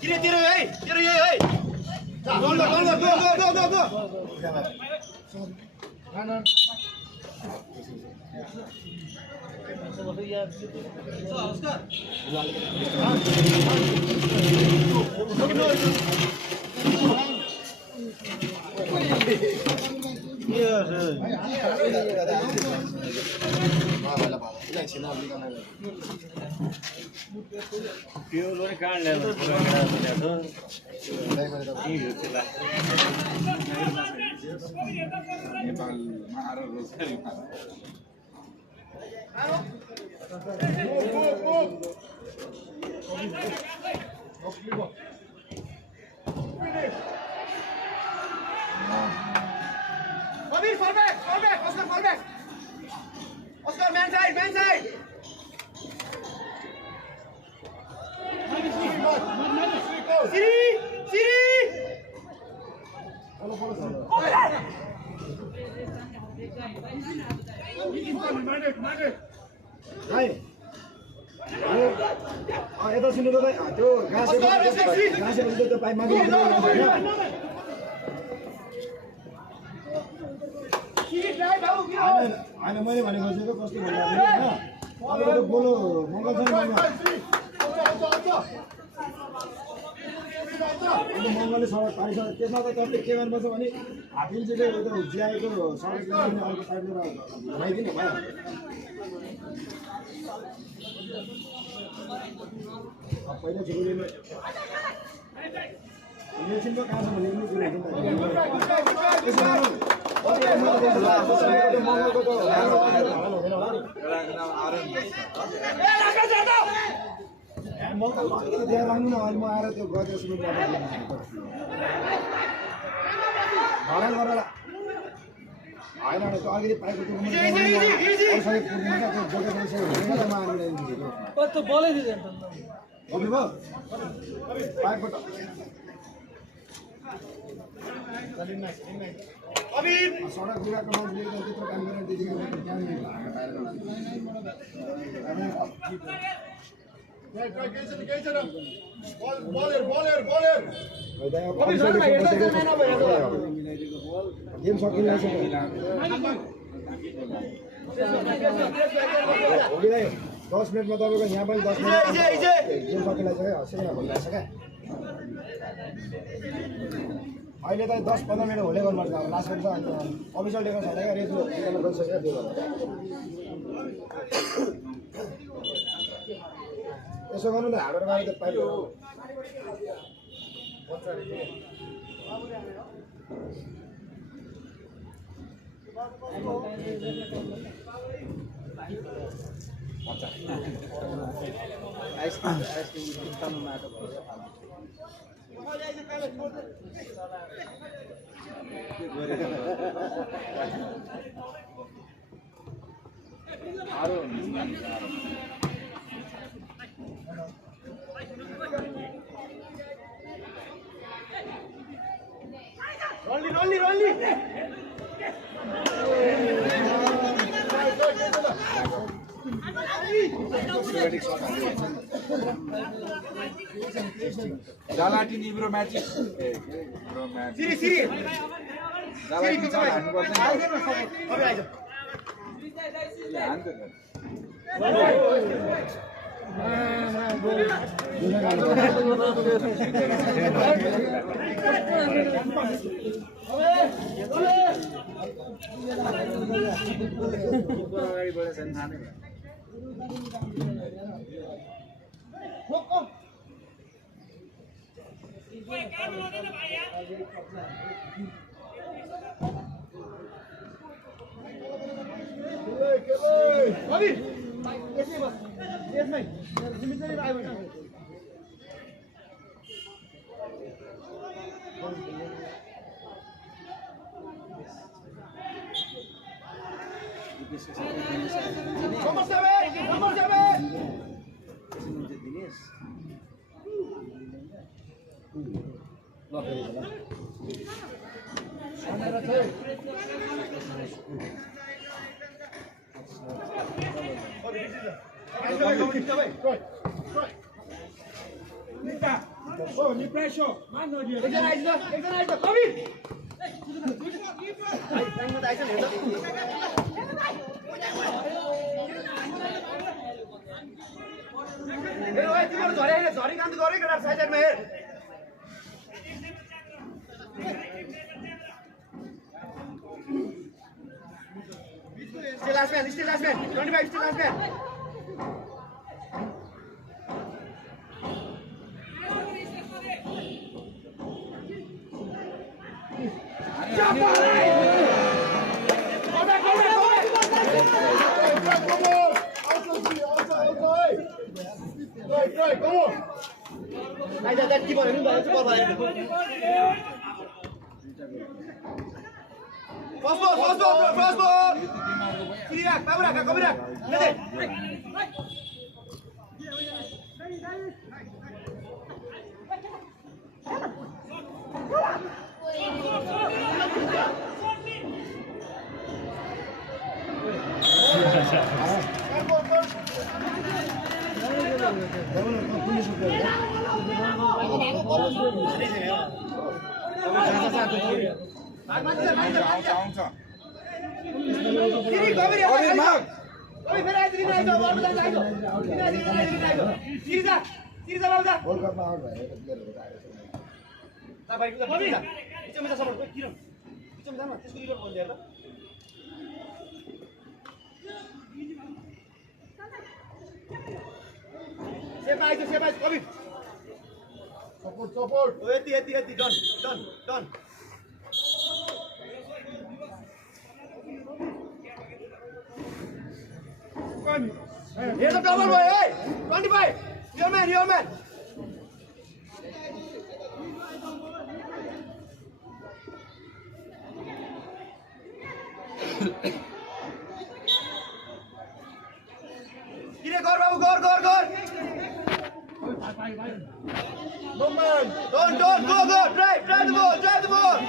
Tira aí, Tá, go. Fall back. Oscar, man side. Siri. यता सुन्नु त त्यो घाँसेको त्यो पाइप माथि होइन मैले भनेको चाहिँ कस्तो भन्दा बोलो मङ्गल छ नि मङ्गलले सडक पारिसक्यो त्यसमा त तपाईँले के गर्नुपर्छ भने हाफिन्चीले ज्याएको सडक अर्को साइडबाट घुमाइदिनु भयो पहिला झुक्ने इलेक्सनको कहाँ छ भने त्यहाँ राख्नु न अहिले म आएर त्यो गएर सुरु भडा गरेर होइन त्यो अलिकति पाइपको त्यो बोकेको पाइपबाट सडक विभागको मान्छेले त्यत्रो काम गरेर गेम सकिरहेछ 10 मिनटमा तपाईँको यहाँ पनि 10 मिनट गेम सकिरहेछ क्या हँसेर भनिरहेछ क्या अहिले त 10-15 मिनट होले गर्नुपर्छ अब लास्ट गर्छ अफिसियल डेको छैन क्या रेजु निकाल्नु गइसक्यो त्यो यसो गर्नु त हाम्रो गाडी त pipe Rolly. Jalati ni bro magic. Siri. Jalati cha हान्नु पर्छ नि. अबे आइज. हान्नु एकजना आइज कवि लाइनमा त आइछ नि हेर ए ओए तिम्रो झरी काम त गरे केटा साइड साइडमा हेर Still last man. 25, still last man. That keeper, First ball. Siriak, Kabrak. आउँछ Siri, Kabir, Kabir, फेरि आइज अर्को जान्छ आइज Siri लाउँदा वर्ल्ड कपमा आउट भयो भाइ बिचमा जा सपोर्ट किरण बिचमा जान त्यसको रिपोर्ट गर्दै हेर त सेफ आइज कवि सपोर्ट ओ यति done Here's a double boy, hey! 25! Your man! Kire gor babu, gor! No man. Don't, go! Drive the ball!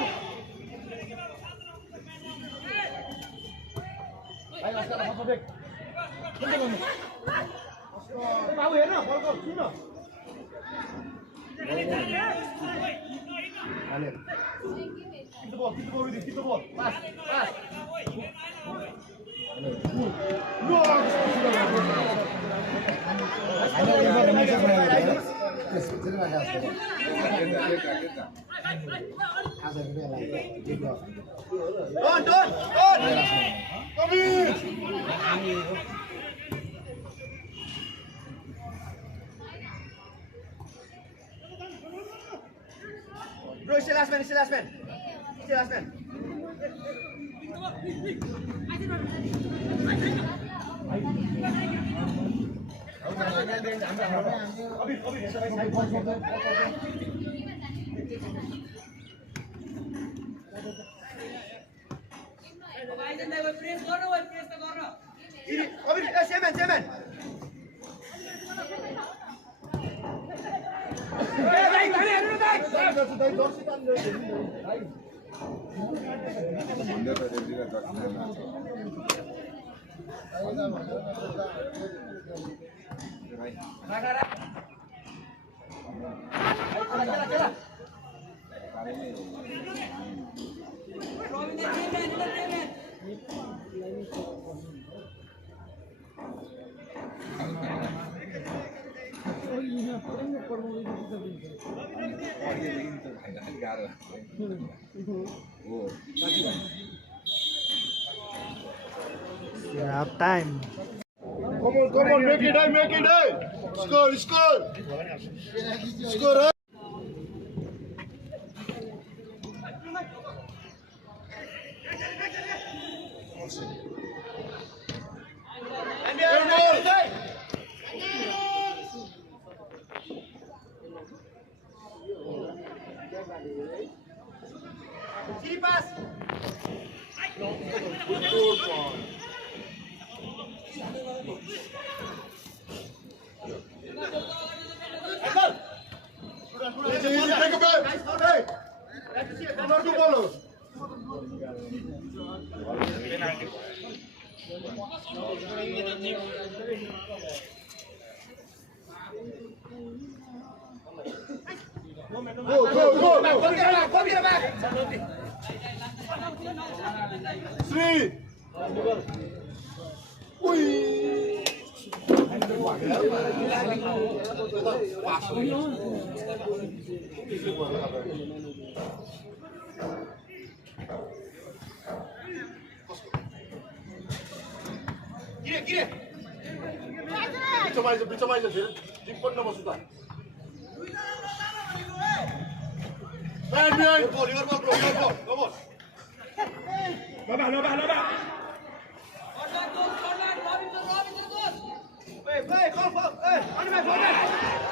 बाबु हेर्न बलको सुन Keep the ball. Pass. Don't. Come here. Bro, still last man. Seven. Half time. Come on, make it, hey. Score. Score, hey. Siri pass. Take a back. Hey. Not to follow. Go. Go get back. Three. Ui. Gire. 비춰봐야죠. 뒷번 넘어서다. Man behind. Liverpool, come on. Loba. Play, call for. Hey, on the back.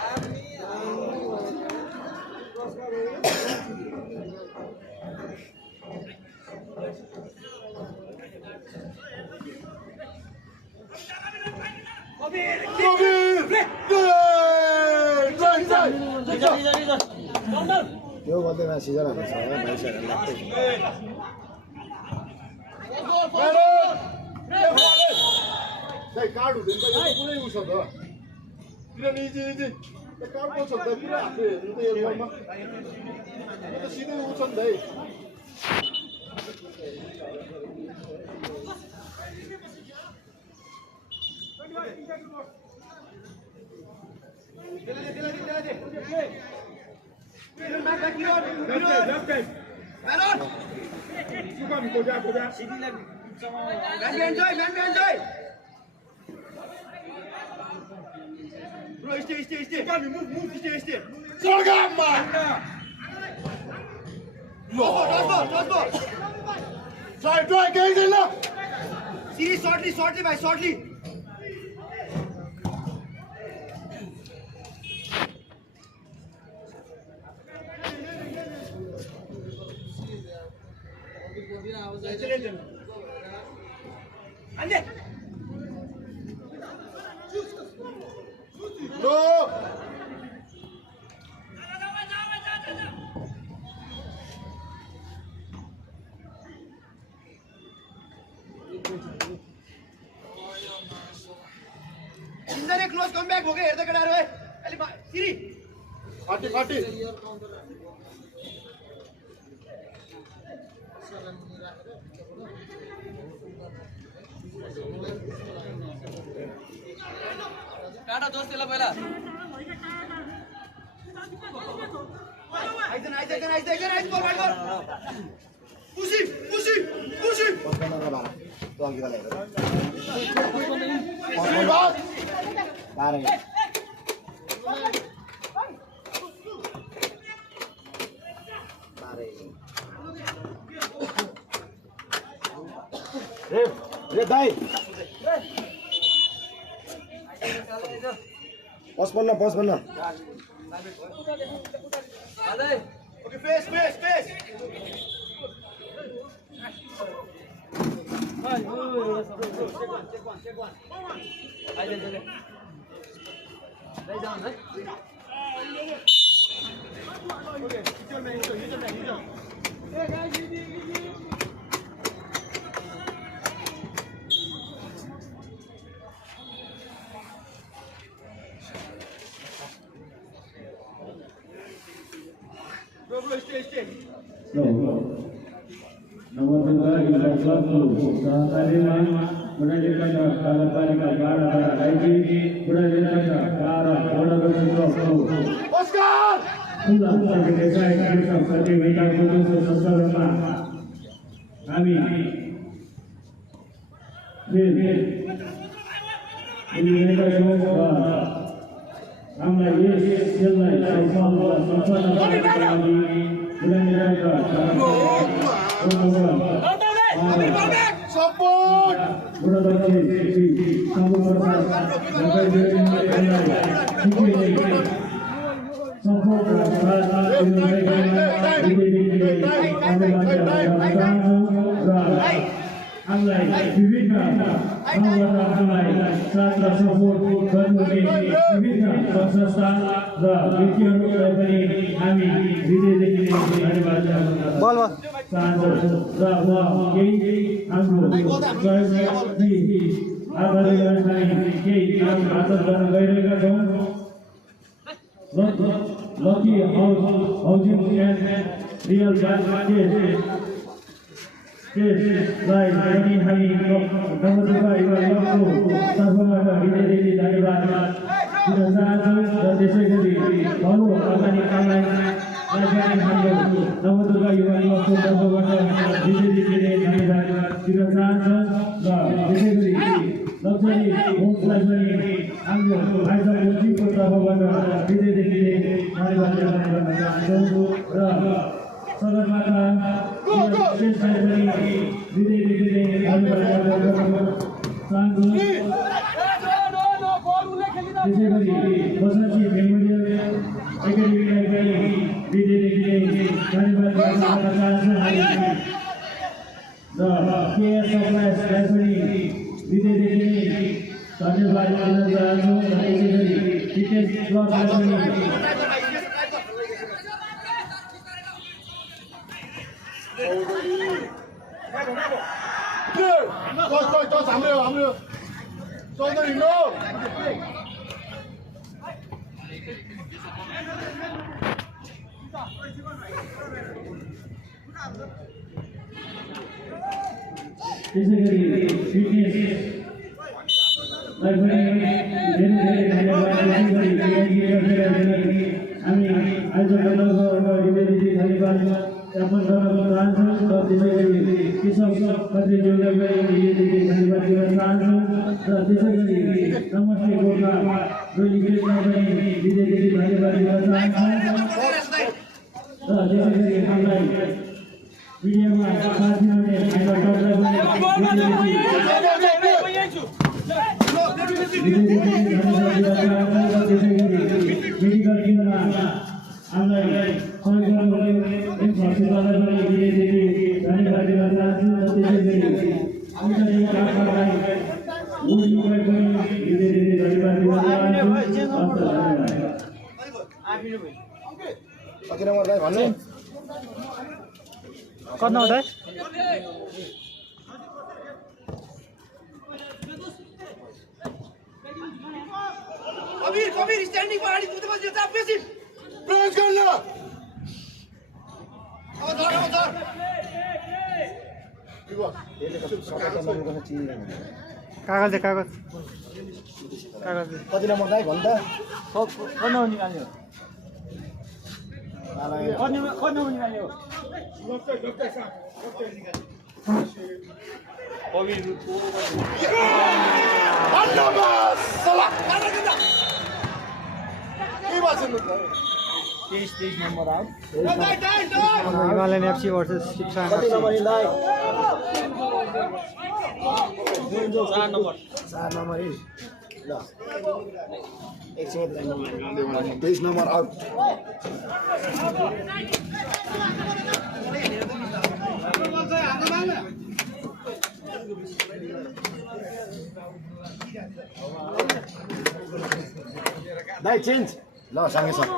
यो बदलेमा season हाल्छ मान्छेहरू card हुँदैन त कुनै उस त किन easy card पो छ त पुरा हातले हेर्नु त एयरपोर्टमा त सिधै उस नि भाइ Bro, stay. Move, stay. Sorgama! Crossbar. Try, guys, in now. See, shortly. No! Inder close come back हो गए हेर्दै केटाहरु है अलि सिरी 40 टाटा दोस्त तेला पहिला आइज बल पुसी पस्कनका बारा तो अघि गले बारे रे दाइ 55 Okay, face. Bro, stay. Nomor 2 Ibrahim Saharima menanyakan kalau mereka berada lagi menanyakan arah mana bersesuatu. Oscar! Sudah kita saya seperti kita putus sesuatu. Kami ini mereka semua ramai jelai sama kami menanyakan Support! Unlike ठाउँबाट साथ र support गर्नुहुने विभिन्न संस्था र व्यक्तिहरूलाई पनि हामी हृदयदेखि नै धन्यवाद चाहन्छौँ र म केही हाम्रो आगामी केही काम हासिल गर्न गइरहेका छौँ। लकी हाउसिङ एन्ड रियल केसलाई पनि हामी नवदुर्गा युवा क्लबको तर्फबाट हृदयदेखि धन्यवाद दिन चाहन्छौँ र त्यसै गरी अरू आगामी कामलाई पनि हाम्रो नवदुर्गा युवा क्लबको तर्फबाट हृदयदेखि नै धन्यवाद दिन चाहन्छौँ र त्यसै गरी लक्जरी होम्सलाई पनि हाम्रो भाइसा टिमको तर्फबाट हृदयदेखि नै धन्यवाद गर्न चाहन्छौँ र सगरमाथा त्यसै गरी बसन्ती मेमोरियल एकाडेमीलाई पनि हृदयदेखि नै धन्यवाद गर्न चाहन्छौँ र केएस सप्लायर्सलाई पनि हृदयदेखि नै धन्यवाद दिन चाहन्छौँ र त्यसै गरी क्रिकेट क्लबलाई पनि हाम्रो चौधरी नो त्यसै गरी फिटनेसलाई पनि धेरै धन्यवाद हामी आयोजकको हृदयदेखि धन्यवाद ज्ञापन गर्न चाहन्छौँ र त्यसै गरी कृषक कतिज्यूलाई पनि हृदयदेखि धन्यवाद दिन चाहन्छौँ र त्यसै गरी नमस्ते गोर्खा रोइली केसलाई पनि हृदयदेखि धन्यवाद दिन चाहन्छौँ र त्यसै गरी हामीलाई भिडियोमा साथ दिनुहुने मेडिकल टिममा हामीलाई सहयोग गर्नुहुने हस्पिटललाई पनि हृदयदेखि धन्यवाद दिन चाहन्छु र त्यसै गरी आउँदै कामलाई उनीलाई पनि हृदयदेखि धन्यवाद दिन चाहन्छु। कति नम्बर भाइ भन्नु कति नम्बर कबीर स्टैंडिंग पर आड़ी तुझे बस ये था बेसिक प्रेस कर लो अब धर कागज दे कागज दे कति नम्बर भाइ भन्नु त हिमालयन एफसी वर्सेस शिक्षा कति नम्बर भाइ 4 नम्बर ल एकछिन 23 नम्बर आउट दाइ चेन्ज ल सँगै सँग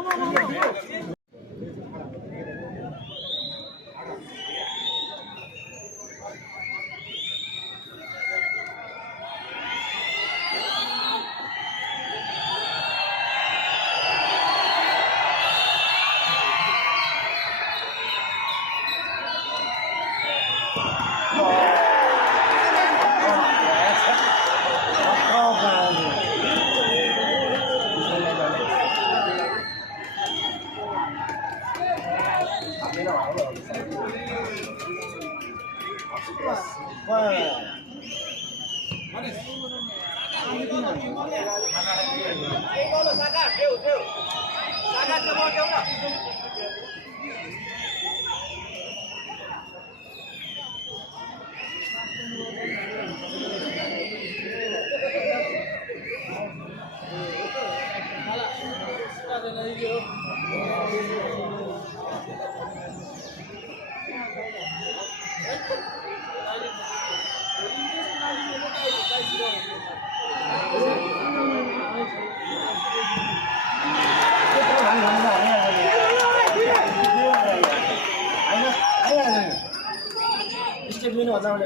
60 मिनट हजार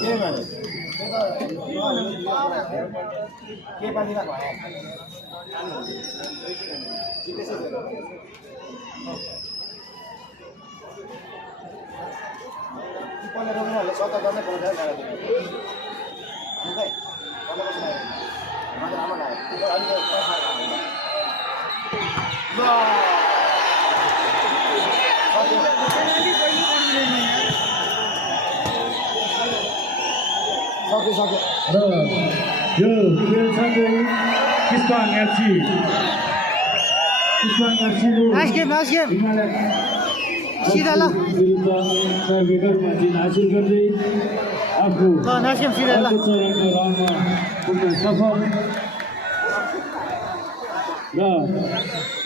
के भयो के पालिरा भयो जितेछ पन्ध्र रोक्नेहरूले 17 गर्ने पाउँछ गाडा सक्यो र यो खेल संघको किस्पाङ एफसी नाइस गेम सिधा ल विरुद्धमा जित हासिल गर्दै आफू ल नाइस गेम सिधा ल चरणको राउन्डमा पुग्न सफल र